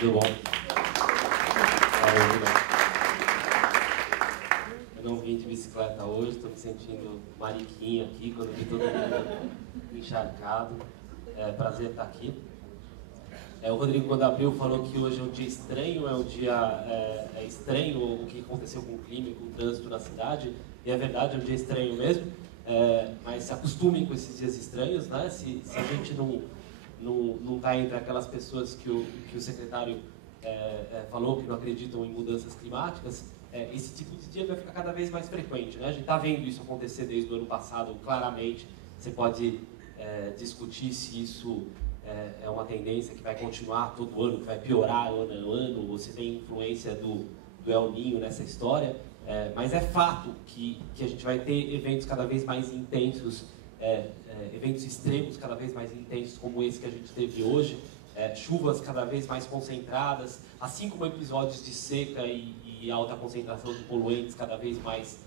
Tudo bom? Eu não vim de bicicleta hoje, estou me sentindo mariquinha aqui, quando vi todo mundo encharcado. É prazer estar aqui. O Rodrigo, quando abriu, falou que hoje é um dia estranho, é um dia estranho o que aconteceu com o clima e com o trânsito na cidade, e é verdade, é um dia estranho mesmo, mas se acostumem com esses dias estranhos, né? Se a gente não está entre aquelas pessoas que o secretário falou que não acreditam em mudanças climáticas, esse tipo de dia vai ficar cada vez mais frequente, né? A gente está vendo isso acontecer desde o ano passado, claramente. Você pode discutir se isso é uma tendência que vai continuar todo ano, que vai piorar ano a ano, ou se tem influência do El Niño nessa história, mas é fato que a gente vai ter eventos cada vez mais intensos, eventos extremos cada vez mais intensos, como esse que a gente teve hoje, chuvas cada vez mais concentradas, assim como episódios de seca e alta concentração de poluentes cada vez mais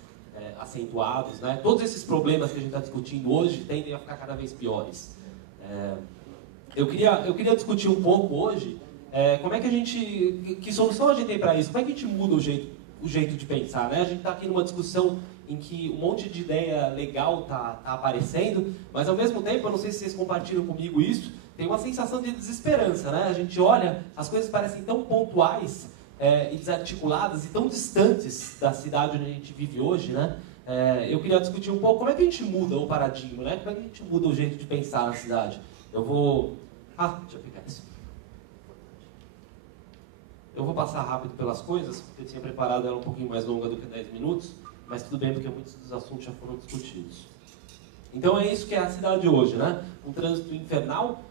acentuados, né? Todos esses problemas que a gente está discutindo hoje tendem a ficar cada vez piores. Eu queria discutir um pouco hoje como é que que solução a gente tem para isso? Como é que a gente muda o jeito de pensar, né? A gente está aqui numa discussão em que um monte de ideia legal tá aparecendo, mas ao mesmo tempo, eu não sei se vocês compartilham comigo isso, tem uma sensação de desesperança, né? A gente olha, as coisas parecem tão pontuais e desarticuladas e tão distantes da cidade onde a gente vive hoje, né? Eu queria discutir um pouco como é que a gente muda o paradigma, né? Como é que a gente muda o jeito de pensar na cidade. Eu vou... deixa eu pegar isso. Eu vou passar rápido pelas coisas, porque eu tinha preparado ela um pouquinho mais longa do que 10 minutos, mas tudo bem, porque muitos dos assuntos já foram discutidos. Então é isso que é a cidade hoje, né? Um trânsito infernal,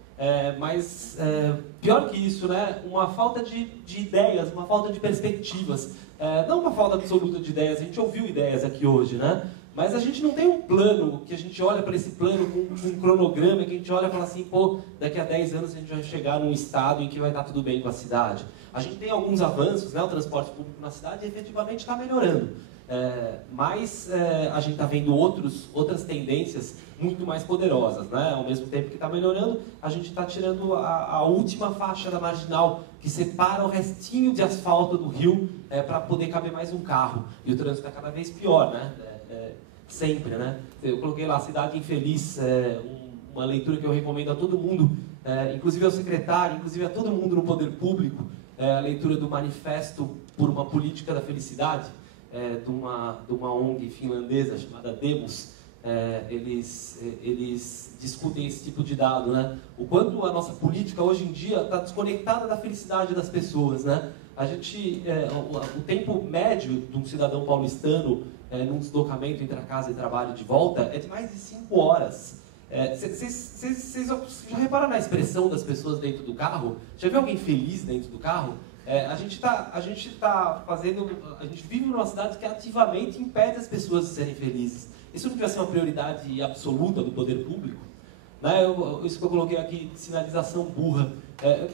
mas pior que isso, né? Uma falta de ideias, uma falta de perspectivas. Não uma falta absoluta de ideias, a gente ouviu ideias aqui hoje, né? Mas a gente não tem um plano, que a gente olha para esse plano com um cronograma, que a gente olha e fala assim, pô, daqui a 10 anos a gente vai chegar num estado em que vai estar tudo bem com a cidade. A gente tem alguns avanços, né? O transporte público na cidade efetivamente está melhorando. Mas a gente está vendo outras tendências muito mais poderosas, né? Ao mesmo tempo que está melhorando, a gente está tirando a última faixa da marginal que separa o restinho de asfalto do rio para poder caber mais um carro. E o trânsito está cada vez pior, né? Sempre, né? Eu coloquei lá, Cidade Infeliz, uma leitura que eu recomendo a todo mundo, inclusive ao secretário, inclusive a todo mundo no poder público, a leitura do Manifesto por uma Política da Felicidade, de uma ONG finlandesa chamada Demos. Eles discutem esse tipo de dado, né? O quanto a nossa política hoje em dia está desconectada da felicidade das pessoas, né? O tempo médio de um cidadão paulistano num deslocamento entre a casa e trabalho de volta é de mais de 5 horas. Vocês já repararam na expressão das pessoas dentro do carro? Já viu alguém feliz dentro do carro? A gente vive numa cidade que ativamente impede as pessoas de serem felizes. Isso não devia ser uma prioridade absoluta do poder público? Né? Isso que eu coloquei aqui, sinalização burra.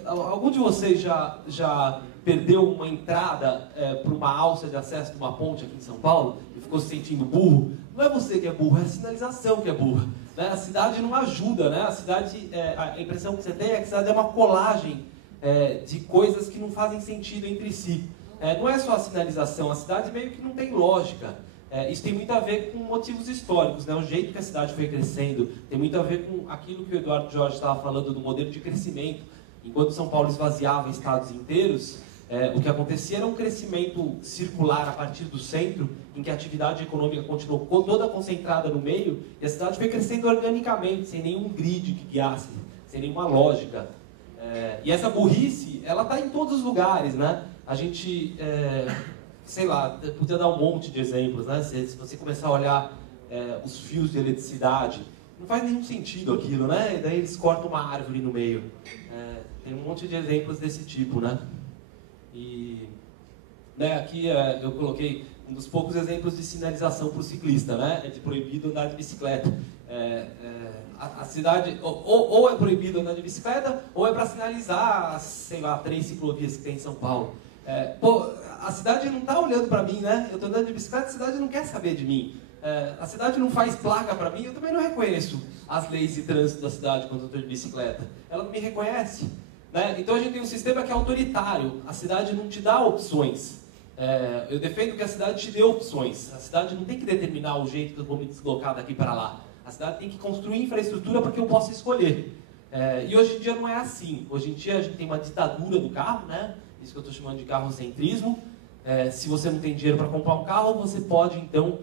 Algum de vocês já perdeu uma entrada por uma alça de acesso de uma ponte aqui em São Paulo e ficou se sentindo burro? Não é você que é burro, é a sinalização que é burra. Né? A cidade não ajuda, né? A impressão que você tem é que a cidade é uma colagem de coisas que não fazem sentido entre si. Não é só a sinalização, a cidade meio que não tem lógica. Isso tem muito a ver com motivos históricos, né? O jeito que a cidade foi crescendo, tem muito a ver com aquilo que o Eduardo Jorge estava falando do modelo de crescimento. Enquanto São Paulo esvaziava estados inteiros, o que acontecia era um crescimento circular a partir do centro, em que a atividade econômica continuou toda concentrada no meio, e a cidade foi crescendo organicamente, sem nenhum grid que guiasse, sem nenhuma lógica. E essa burrice, ela está em todos os lugares, né? A gente... sei lá, podia dar um monte de exemplos, né? Se você começar a olhar os fios de eletricidade, não faz nenhum sentido aquilo, né? E daí eles cortam uma árvore no meio. Tem um monte de exemplos desse tipo, né? E aqui eu coloquei um dos poucos exemplos de sinalização para o ciclista, né? É de proibido andar de bicicleta. A cidade ou é proibido andar de bicicleta, ou é para sinalizar, sei lá, 3 ciclovias que tem em São Paulo. A cidade não está olhando para mim, né? Eu estou andando de bicicleta, a cidade não quer saber de mim. A cidade não faz placa para mim, eu também não reconheço as leis de trânsito da cidade quando eu estou de bicicleta. Ela não me reconhece. né? Então a gente tem um sistema que é autoritário, a cidade não te dá opções. Eu defendo que a cidade te dê opções, a cidade não tem que determinar o jeito que eu vou me deslocar daqui para lá, a cidade tem que construir infraestrutura para que eu possa escolher. E hoje em dia não é assim, hoje em dia a gente tem uma ditadura do carro, né? Isso que eu estou chamando de carrocentrismo. Se você não tem dinheiro para comprar um carro, você pode então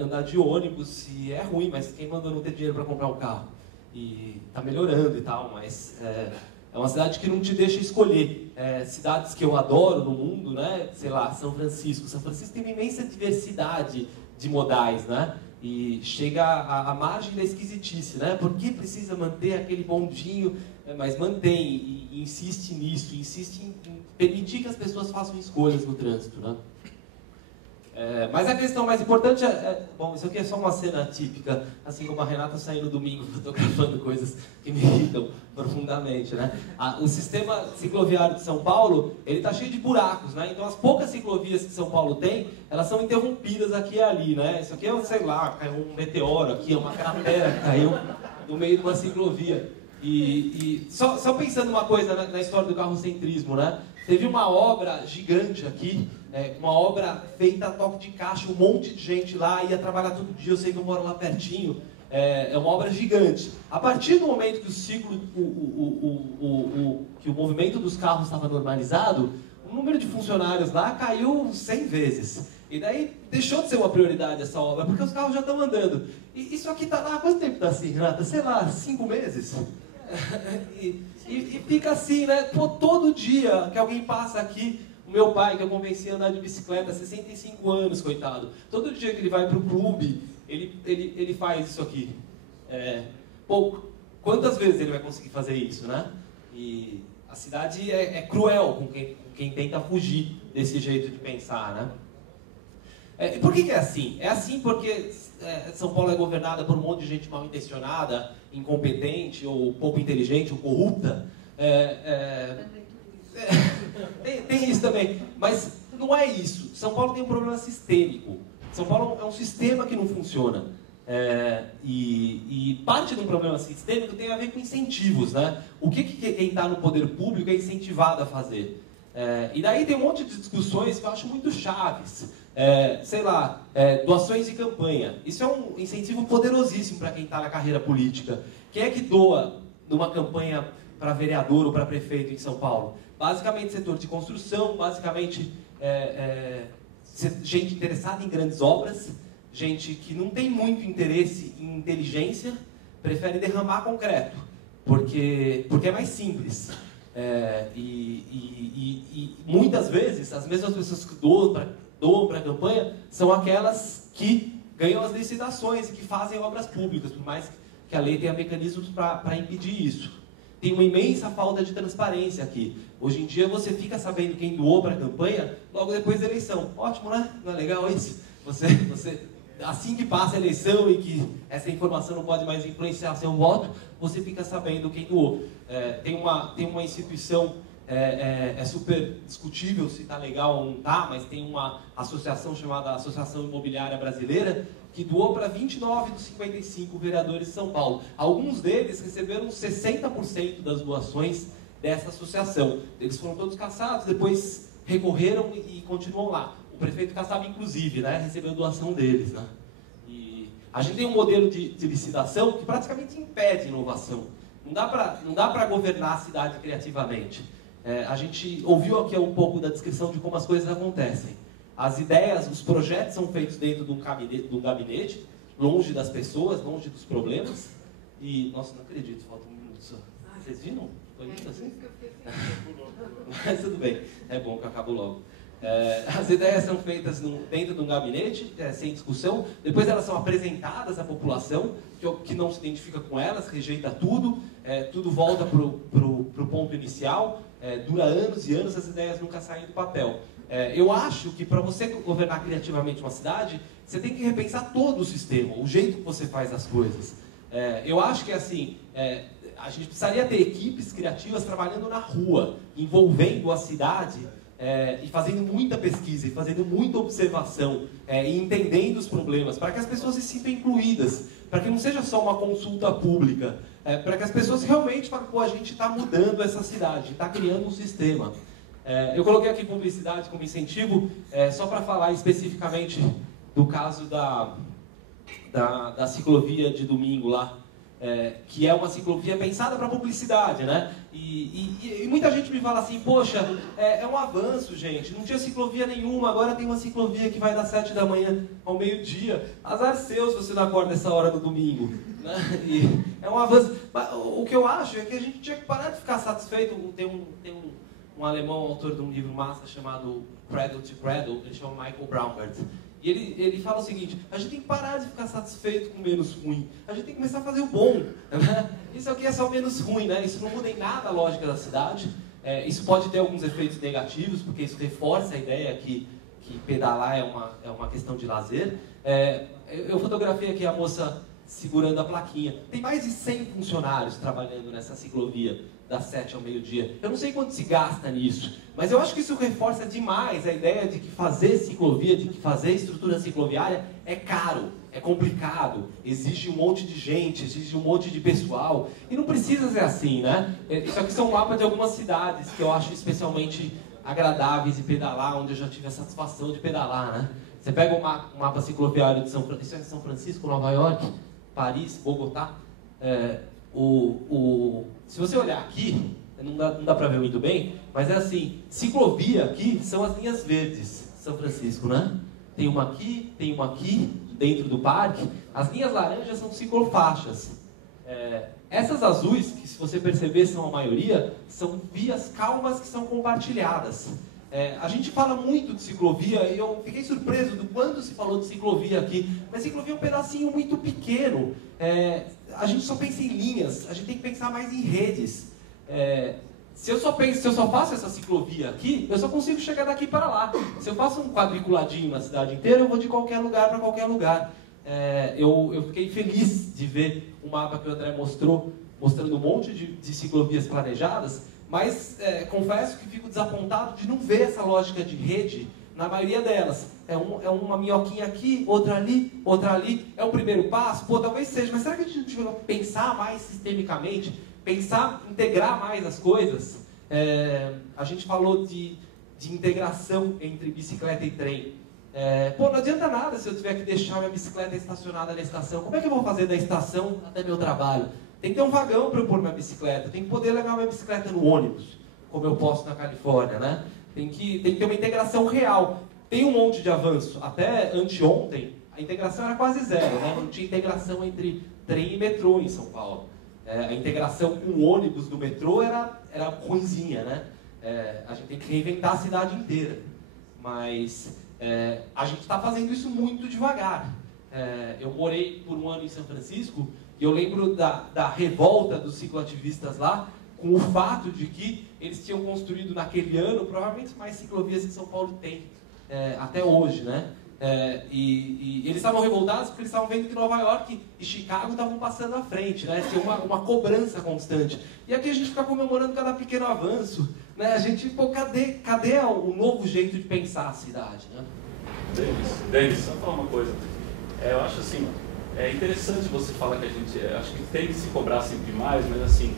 andar de ônibus, e é ruim, mas quem mandou não ter dinheiro para comprar um carro? E está melhorando e tal, mas é uma cidade que não te deixa escolher. Cidades que eu adoro no mundo, né? Sei lá, São Francisco. São Francisco tem uma imensa diversidade de modais, né? E chega à margem da esquisitice, né? Por que precisa manter aquele bondinho? Mas mantém e insiste nisso, insiste em permitir que as pessoas façam escolhas no trânsito, né? Mas a questão mais importante bom, isso aqui é só uma cena típica, assim como a Renata saindo domingo fotografando coisas que me irritam profundamente, né? O sistema cicloviário de São Paulo, ele está cheio de buracos, né? Então as poucas ciclovias que São Paulo tem, elas são interrompidas aqui e ali, né? Isso aqui é, sei lá, caiu um meteoro aqui, uma cratera que caiu no meio de uma ciclovia. E só pensando uma coisa na história do carrocentrismo, né? Teve uma obra gigante aqui, uma obra feita a toque de caixa, um monte de gente lá, ia trabalhar todo dia, eu sei que eu moro lá pertinho, é uma obra gigante. A partir do momento que o ciclo, que o movimento dos carros estava normalizado, o número de funcionários lá caiu 100 vezes. E daí deixou de ser uma prioridade essa obra, porque os carros já estão andando. E isso aqui está lá, há quanto tempo está assim, Renata? Sei lá, 5 meses? E fica assim, né? Todo dia que alguém passa aqui, o meu pai, que eu convenci a andar de bicicleta, 65 anos, coitado. Todo dia que ele vai para o clube, ele faz isso aqui. Quantas vezes ele vai conseguir fazer isso, né? E a cidade é cruel com quem tenta fugir desse jeito de pensar, né? E por que é assim? É assim porque São Paulo é governada por um monte de gente mal intencionada, incompetente, ou pouco inteligente, ou corrupta. Tem isso também, mas não é isso. São Paulo tem um problema sistêmico. São Paulo é um sistema que não funciona. E parte do problema sistêmico tem a ver com incentivos, né? O que quem está no poder público é incentivado a fazer? E daí tem um monte de discussões que eu acho muito chaves. Sei lá, doações de campanha. Isso é um incentivo poderosíssimo para quem está na carreira política. Quem é que doa numa campanha para vereador ou para prefeito em São Paulo? Basicamente setor de construção, basicamente gente interessada em grandes obras, gente que não tem muito interesse em inteligência, prefere derramar concreto, porque é mais simples. E muitas vezes as mesmas pessoas que doam para a campanha são aquelas que ganham as licitações e que fazem obras públicas, por mais que a lei tenha mecanismos para impedir isso. Tem uma imensa falta de transparência aqui. Hoje em dia você fica sabendo quem doou para a campanha logo depois da eleição. Ótimo, né? Não é legal isso? Você, assim que passa a eleição e que essa informação não pode mais influenciar seu voto, você fica sabendo quem doou. Tem uma instituição, é super discutível se está legal ou não está, mas tem uma associação chamada Associação Imobiliária Brasileira, que doou para 29 dos 55 vereadores de São Paulo. Alguns deles receberam 60% das doações dessa associação. Eles foram todos caçados, depois recorreram e continuam lá. O prefeito Kassab, inclusive, né, recebeu a doação deles. Né? E a gente tem um modelo de licitação que praticamente impede inovação. Não dá para governar a cidade criativamente. A gente ouviu aqui um pouco da descrição de como as coisas acontecem. As ideias, os projetos são feitos dentro de um gabinete, longe das pessoas, longe dos problemas. E, nossa, não acredito, falta um minuto só. Vocês viram? Foi muito assim? Mas tudo bem, é bom que eu acabo logo. As ideias são feitas dentro de um gabinete, sem discussão. Depois elas são apresentadas à população, que não se identifica com elas, rejeita tudo. Tudo volta para o ponto inicial. Dura anos e anos, as ideias nunca saem do papel. Eu acho que para você governar criativamente uma cidade, você tem que repensar todo o sistema, o jeito que você faz as coisas. Eu acho que assim, a gente precisaria ter equipes criativas trabalhando na rua, envolvendo a cidade e fazendo muita pesquisa, e fazendo muita observação, e entendendo os problemas, para que as pessoas se sintam incluídas, para que não seja só uma consulta pública. para que as pessoas realmente falem, pô, a gente está mudando essa cidade, está criando um sistema. Eu coloquei aqui publicidade como incentivo, só para falar especificamente do caso da ciclovia de domingo lá, que é uma ciclovia pensada para publicidade, né? E muita gente me fala assim, poxa, é um avanço, gente, não tinha ciclovia nenhuma, agora tem uma ciclovia que vai das 7 da manhã ao meio-dia. Azar seu se você não acorda nessa hora no domingo, né? E é um avanço. Mas o que eu acho é que a gente tinha que parar de ficar satisfeito. Tem um alemão, autor de um livro massa chamado Cradle to Cradle, ele chama Michael Braunbert. E ele fala o seguinte, a gente tem que parar de ficar satisfeito com o menos ruim. A gente tem que começar a fazer o bom. Né? Isso aqui é só o menos ruim, né? Isso não muda em nada a lógica da cidade. Isso pode ter alguns efeitos negativos, porque isso reforça a ideia que pedalar é uma questão de lazer. Eu fotografei aqui a moça segurando a plaquinha. Tem mais de 100 funcionários trabalhando nessa ciclovia das 7 ao meio-dia. Eu não sei quanto se gasta nisso, mas eu acho que isso reforça demais a ideia de que fazer ciclovia, de que fazer estrutura cicloviária é caro, é complicado, exige um monte de gente, exige um monte de pessoal, e não precisa ser assim, né? Isso aqui são mapas de algumas cidades que eu acho especialmente agradáveis de pedalar, onde eu já tive a satisfação de pedalar, né? Você pega um mapa cicloviário de São Francisco, isso é São Francisco, Nova York, Paris, Bogotá. Se você olhar aqui, não dá para ver muito bem, mas é assim, ciclovia aqui são as linhas verdes, São Francisco, né? Tem uma aqui, dentro do parque. As linhas laranjas são ciclofaixas. Essas azuis, que se você perceber são a maioria, são vias calmas que são compartilhadas. A gente fala muito de ciclovia e eu fiquei surpreso do quanto se falou de ciclovia aqui. Mas ciclovia é um pedacinho muito pequeno. A gente só pensa em linhas, a gente tem que pensar mais em redes. Se eu só faço essa ciclovia aqui, eu só consigo chegar daqui para lá. Se eu faço um quadriculadinho na cidade inteira, eu vou de qualquer lugar para qualquer lugar. Eu fiquei feliz de ver o mapa que o André mostrou, mostrando um monte de ciclovias planejadas, mas confesso que fico desapontado de não ver essa lógica de rede na maioria delas. É uma minhoquinha aqui, outra ali, é o primeiro passo, pô, talvez seja, mas será que a gente devia pensar mais sistemicamente, integrar mais as coisas? A gente falou de integração entre bicicleta e trem. Não adianta nada se eu tiver que deixar minha bicicleta estacionada na estação. Como é que eu vou fazer da estação até meu trabalho? Tem que ter um vagão para eu pôr minha bicicleta, tem que poder levar minha bicicleta no ônibus, como eu posso na Califórnia, né? Tem que ter uma integração real. Tem um monte de avanço. Até anteontem, a integração era quase zero, né? Não tinha integração entre trem e metrô em São Paulo. A integração com o ônibus do metrô era ruinzinha, né? A gente tem que reinventar a cidade inteira. Mas a gente está fazendo isso muito devagar. Eu morei por um ano em São Francisco e eu lembro da revolta dos cicloativistas lá, com o fato de que eles tinham construído naquele ano provavelmente mais ciclovias que São Paulo tem até hoje, né? E eles estavam revoltados porque eles estavam vendo que Nova York e Chicago estavam passando à frente, né? Tinha uma cobrança constante. E aqui a gente fica comemorando cada pequeno avanço, né? A gente, pô, cadê o novo jeito de pensar a cidade, né? Davis, só falar uma coisa. Eu acho assim, é interessante você falar que a gente, acho que tem que se cobrar sempre mais, mas assim,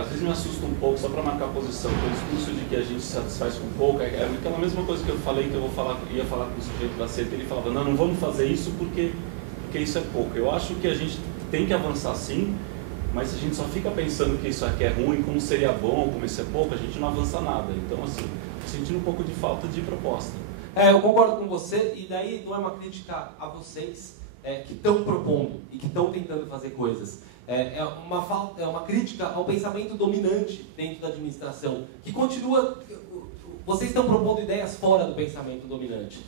às vezes me assusta um pouco, só para marcar posição, o discurso de que a gente se satisfaz com pouco, é aquela mesma coisa que eu falei, que ia falar com o sujeito da CET, ele falava, não vamos fazer isso porque isso é pouco. Eu acho que a gente tem que avançar sim, mas se a gente só fica pensando que isso aqui é ruim, como seria bom, como isso é pouco, a gente não avança nada. Então, assim, sentindo um pouco de falta de proposta. Eu concordo com você, e daí não é uma crítica a vocês que estão propondo e que estão tentando fazer coisas. É uma crítica ao pensamento dominante dentro da administração, que continua. Vocês estão propondo ideias fora do pensamento dominante.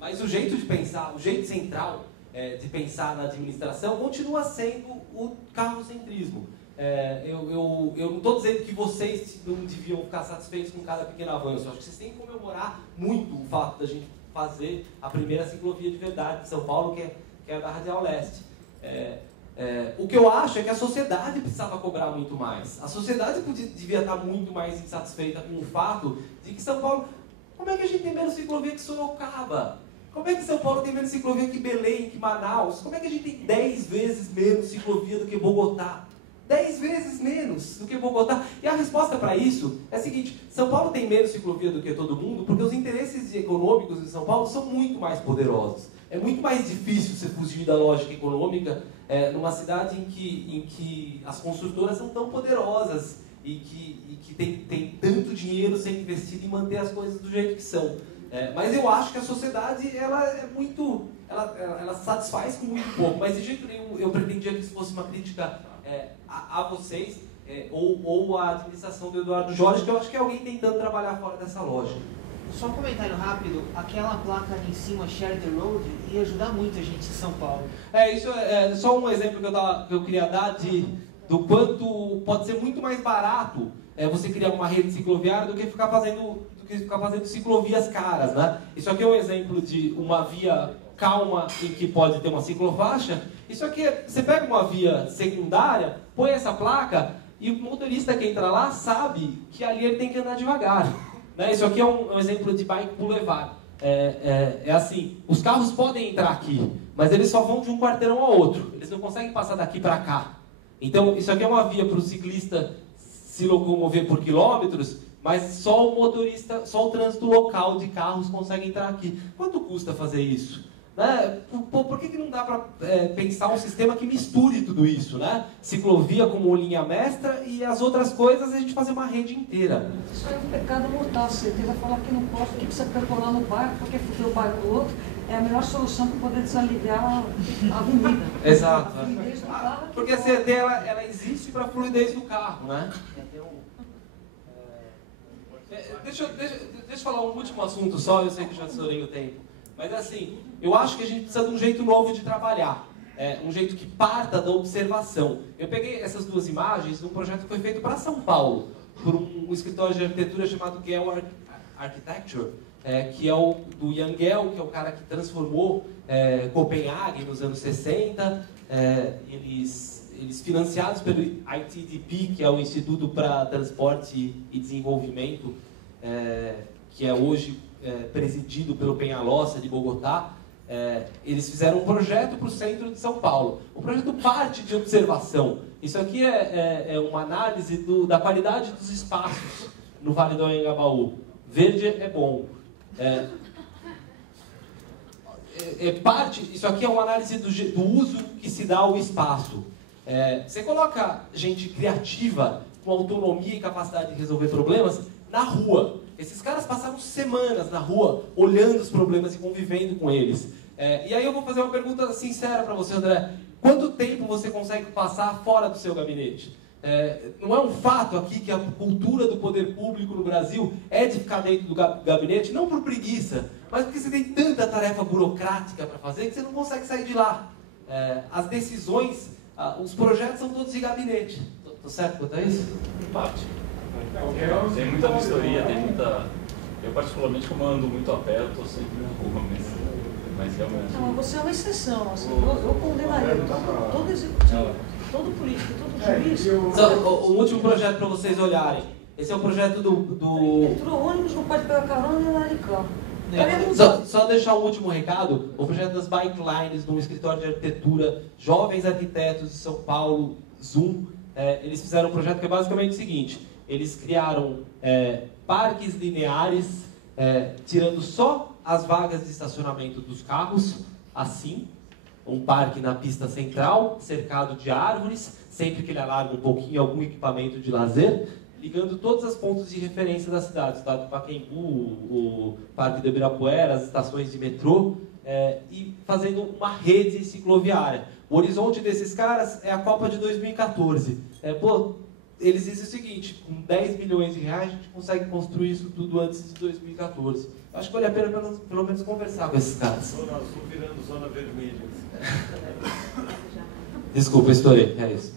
Mas o jeito de pensar, o jeito central de pensar na administração continua sendo o carrocentrismo. Eu não estou dizendo que vocês não deviam ficar satisfeitos com cada pequeno avanço. Eu acho que vocês têm que comemorar muito o fato da gente fazer a primeira ciclovia de verdade de São Paulo, que é a da Radial Leste. O que eu acho é que a sociedade precisava cobrar muito mais. A sociedade devia estar muito mais insatisfeita com o fato de que São Paulo... Como é que a gente tem menos ciclovia que Sorocaba? Como é que São Paulo tem menos ciclovia que Belém, que Manaus? Como é que a gente tem 10 vezes menos ciclovia do que Bogotá? 10 vezes menos do que Bogotá. E a resposta para isso é a seguinte: São Paulo tem menos ciclovia do que todo mundo porque os interesses econômicos de São Paulo são muito mais poderosos. É muito mais difícil você fugir da lógica econômica numa cidade em que as construtoras são tão poderosas e que tem tanto dinheiro sendo investido em manter as coisas do jeito que são. Mas eu acho que a sociedade ela satisfaz com muito pouco. Mas de jeito nenhum eu pretendia que isso fosse uma crítica a vocês ou à administração do Eduardo Jorge, que eu acho que é alguém tentando trabalhar fora dessa lógica. Só um comentário rápido, aquela placa ali em cima, Share the Road, ia ajudar muito a gente em São Paulo. Isso é só um exemplo que eu queria dar do quanto pode ser muito mais barato você criar uma rede cicloviária do que ficar fazendo ciclovias caras, né? Isso aqui é um exemplo de uma via calma em que pode ter uma ciclofaixa. Isso aqui você pega uma via secundária, põe essa placa e o motorista que entra lá sabe que ali ele tem que andar devagar. Né? Isso aqui é um exemplo de bike boulevard. É assim, os carros podem entrar aqui, mas eles só vão de um quarteirão ao outro. Eles não conseguem passar daqui para cá. Então, isso aqui é uma via para o ciclista se locomover por quilômetros, mas só o motorista, só o trânsito local de carros consegue entrar aqui. Quanto custa fazer isso? Né? Por que não dá para pensar um sistema que misture tudo isso, né? Ciclovia como linha mestra e as outras coisas a gente fazer uma rede inteira. Isso é um pecado mortal. Você tenta falar que não pode, que precisa percolar no bairro, porque fuder o bairro do outro é a melhor solução para poder desligar a avenida. Exato. A fluidez do carro porque a CET ela existe para a fluidez do carro, né? Deixa eu falar um último assunto só, eu sei que já estourei o tempo. Mas assim, eu acho que a gente precisa de um jeito novo de trabalhar. Um jeito que parta da observação. Eu peguei essas duas imagens de um projeto que foi feito para São Paulo, por um escritório de arquitetura chamado Gell Architecture, que é o do Jan Gell, que é o cara que transformou Copenhague nos anos 60. Eles financiados pelo ITDP, que é o Instituto para Transporte e Desenvolvimento, que é hoje presidido pelo Peñalosa de Bogotá, eles fizeram um projeto para o centro de São Paulo. O projeto parte de observação. Isso aqui é uma análise da qualidade dos espaços no Vale do Anhangabaú. Verde é bom. Isso aqui é uma análise do uso que se dá ao espaço. Você coloca gente criativa, com autonomia e capacidade de resolver problemas, na rua. Esses caras passaram semanas na rua, olhando os problemas e convivendo com eles. E aí eu vou fazer uma pergunta sincera para você, André. Quanto tempo você consegue passar fora do seu gabinete? Não é um fato aqui que a cultura do poder público no Brasil é de ficar dentro do gabinete, não por preguiça, mas porque você tem tanta tarefa burocrática para fazer que você não consegue sair de lá. As decisões, os projetos são todos de gabinete. Tô certo quanto a isso? Em parte. Tem muita vistoria, tem muita... Eu particularmente, como eu ando muito a pé, eu estou sempre na rua, mas realmente... Não, você é uma exceção. Assim, eu condenaria todo executivo, todo político, todo juiz. O último projeto para vocês olharem. Esse é o projeto do... Entrou ônibus, não pode pegar carona nem andar de carro. Só deixar um último recado. O projeto das Bike Lines, de um escritório de arquitetura, jovens arquitetos de São Paulo, Zoom, eles fizeram um projeto que é basicamente o seguinte: eles criaram parques lineares, tirando só as vagas de estacionamento dos carros, assim, um parque na pista central, cercado de árvores, sempre que ele alarga um pouquinho algum equipamento de lazer, ligando todas as pontos de referência da cidade, o Estádio do Pacaembu, o Parque do Ibirapuera, as estações de metrô, e fazendo uma rede cicloviária. O horizonte desses caras é a Copa de 2014. Eles dizem o seguinte: com 10 milhões de reais a gente consegue construir isso tudo antes de 2014. Acho que vale a pena pelo menos conversar com esses caras. Zona azul virando zona vermelha. Desculpa, estourei. É isso.